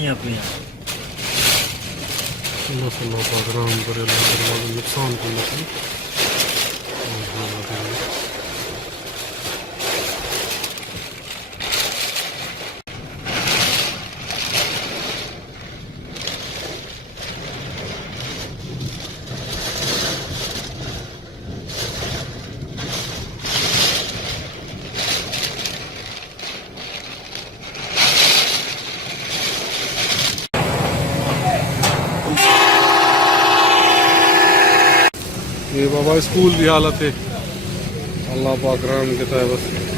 ਆਈਆਂ ਪਈਆਂ। ਅੱਲਾਹ ਪਾਕ ਰਾਮ ਕਰੇ, ਅੱਲਾਹ ਕਰੇ ਨੁਕਸਾਨ ਕੋਈ ਨਹੀਂ। ये बाबा स्कूल की हालत है, अल्लाह पाक रहम कहता है बस।